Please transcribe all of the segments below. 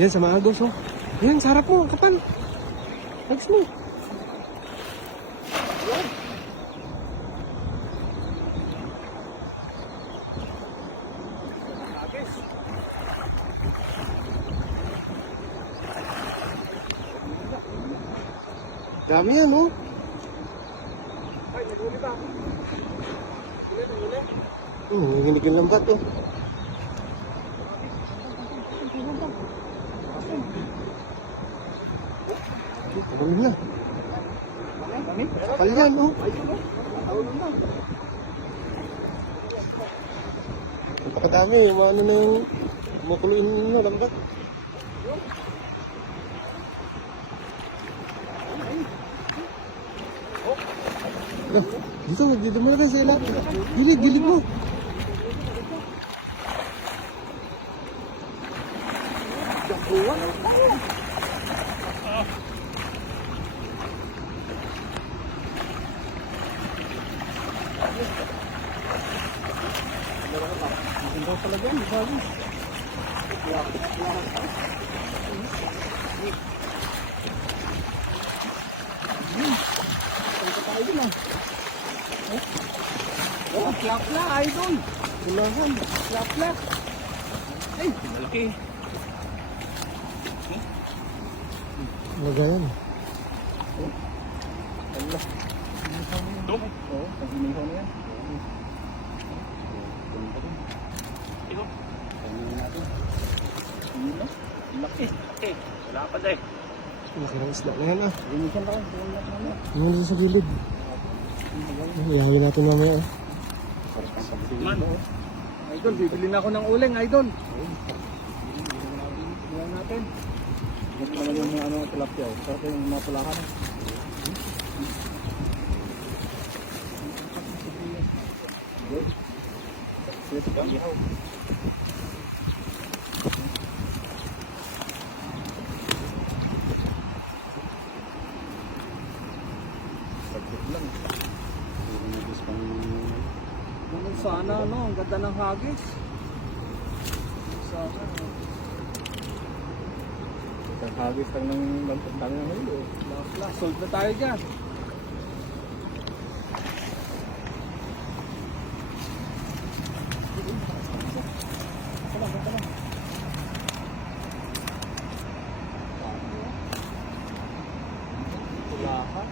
Yan sa mga agos, oh. Yan, sarap mo, kapal. Agos mo. Dami yan, oh. Ay, naguli ba? Nanginig yung lambat, oh. Dami na. Kami? Kapal yan, oh. Napakadami, yung mga ano na yung kumukuloyin na lambat. Dito mo na rin sa ilan. Gilig mo. Hindi talaga yan, bago. Oh, klapla, idol. Kulahan. Klapla. Ay, malaki. Lagayan. Allah. Ito? Oo, pag-inihaw na yan. Ito. Paginihaw natin. Hindi na. Laki. Laki. Wala pa dahil. Laki ng isda na yan, ah. Linisan tayo. Tulak na yan. Yung nasa sa gilid. Iyahin natin mamaya, ah. Man. Idol, bibili na ako ng uling, idol. Bibili natin. Gusto naman yung ano, tilapia. Sarap yung mga tulakan. Ito ba? Ihaw. Saglit lang. Ganun sana, no? Ang ganda ng hagis. Sana. Ang hagis lang ng dami ng hilo. Sold na tayo dyan. Lahat.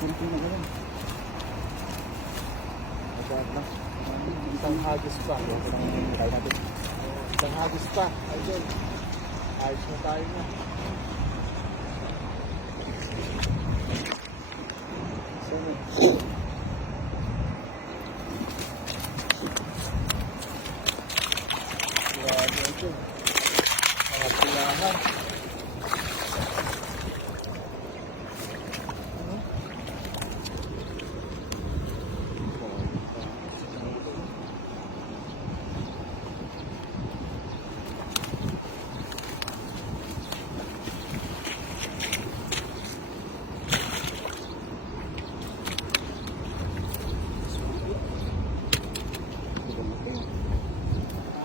Kunti na ganun. Agad lang. Isang hagis pa. Isang hagis pa. Idol. Ayos na tayo na. Grabe ito. Mga tulahan.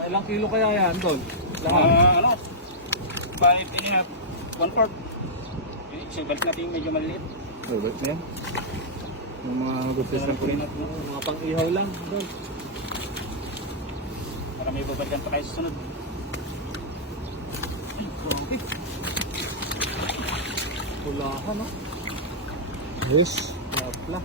Ilang kilo kaya yan doon? Ano? 5 and a half, 1/4. So, balik natin yung medyo maliliit. Balik na yan. Yung mga gupis na po. Mga pang-ihaw lang doon. Para may babalikan pa kayo sa sunod. Ay, grabe. Pulahan, no? Yes. Lapla.